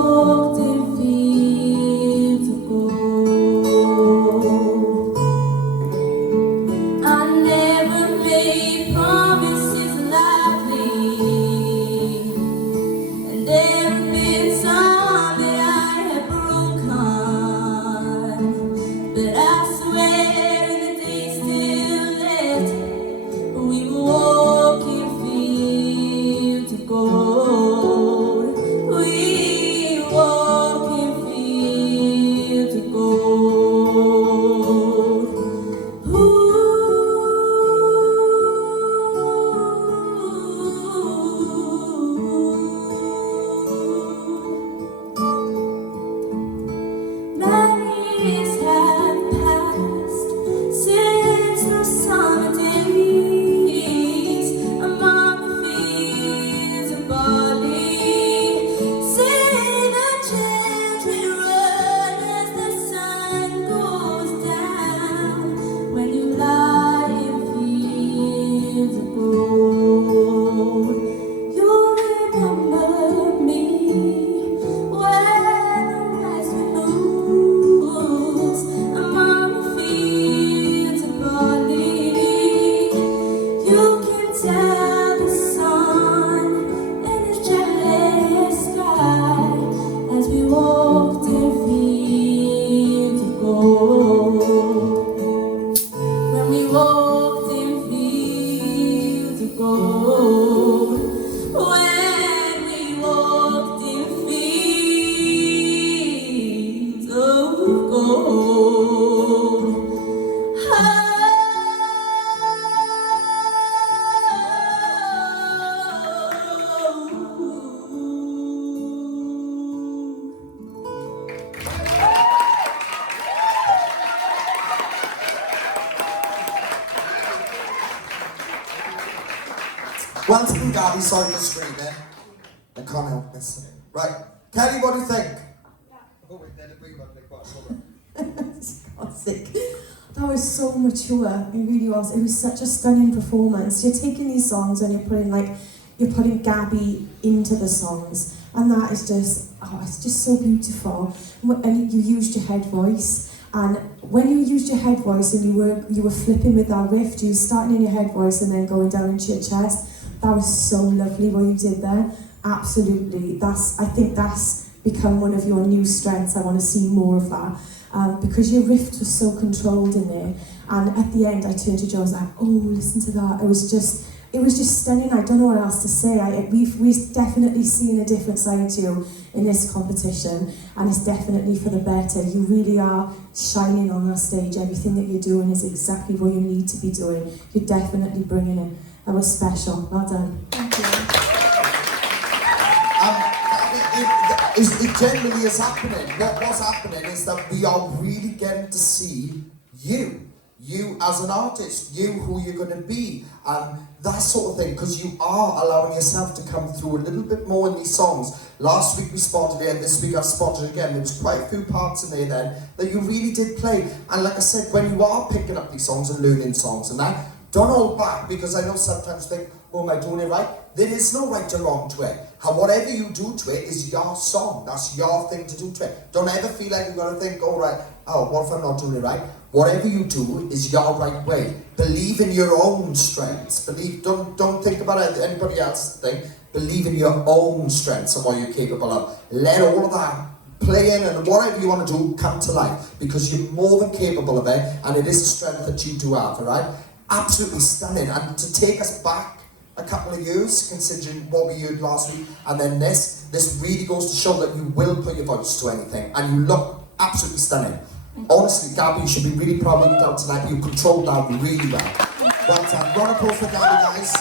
walked in fields of gold. I never made promises lightly, and there have been some that I have broken, but I swear in the days still left, we will walk in fields of gold. We walk in fields of gold. Many years have passed since those summer days among the fields of barley. See the children run as the sun goes down when you lie in fields of gold. You'll remember me when the west wind moves among the fields of barley. You can tell the sun in his jealous sky as we walked in fields of gold. When we walked in fields of gold. When we walked in fields of gold. One thing, Gabbie, sorry for screaming. I can't help this. Right, Kelly, what do you think? Classic. That was so mature. It really was. It was such a stunning performance. You're taking these songs and you're putting Gabbie into the songs, and that is just, it's just so beautiful. And you used your head voice. And when you used your head voice and you were flipping with that riff, you were starting in your head voice and then going down into your chest. That was so lovely what you did there. Absolutely. I think that's become one of your new strengths. I want to see more of that. Because your riff was so controlled in there. And at the end I turned to Joe, I was like, oh, listen to that. It was just stunning. I don't know what else to say. We've definitely seen a different side to you in this competition, and it's definitely for the better. You really are shining on that stage. Everything that you're doing is exactly what you need to be doing. You're definitely bringing it. That was special. Well done. Thank you. It generally is happening. What was happening is that we are really getting to see you as an artist, you who you're going to be, that sort of thing, because you are allowing yourself to come through a little bit more in these songs. Last week we spotted it, and this week I've spotted it again. There was quite a few parts in there then that you really did play. And like I said, when you are picking up these songs and learning songs and that, don't hold back, because I know sometimes you think, oh, am I doing it right? There is no right or wrong to it. Whatever you do to it is your song. That's your thing to do to it. Don't ever feel like you've got to think, oh, right, what if I'm not doing it right? Whatever you do is your right way. Believe in your own strengths. Don't think about anybody else's thing. Believe in your own strengths and what you're capable of. Let all of that playing and whatever you want to do come to life, because you're more than capable of it, and it is a strength that you do have, all right? Absolutely stunning. And to take us back a couple of years, considering what we heard last week, and then this really goes to show that you will put your voice to anything, and you look absolutely stunning. Honestly, Gabbie, you should be really proud of you tonight. You controlled that really well. But round of applause for Gabbie, guys.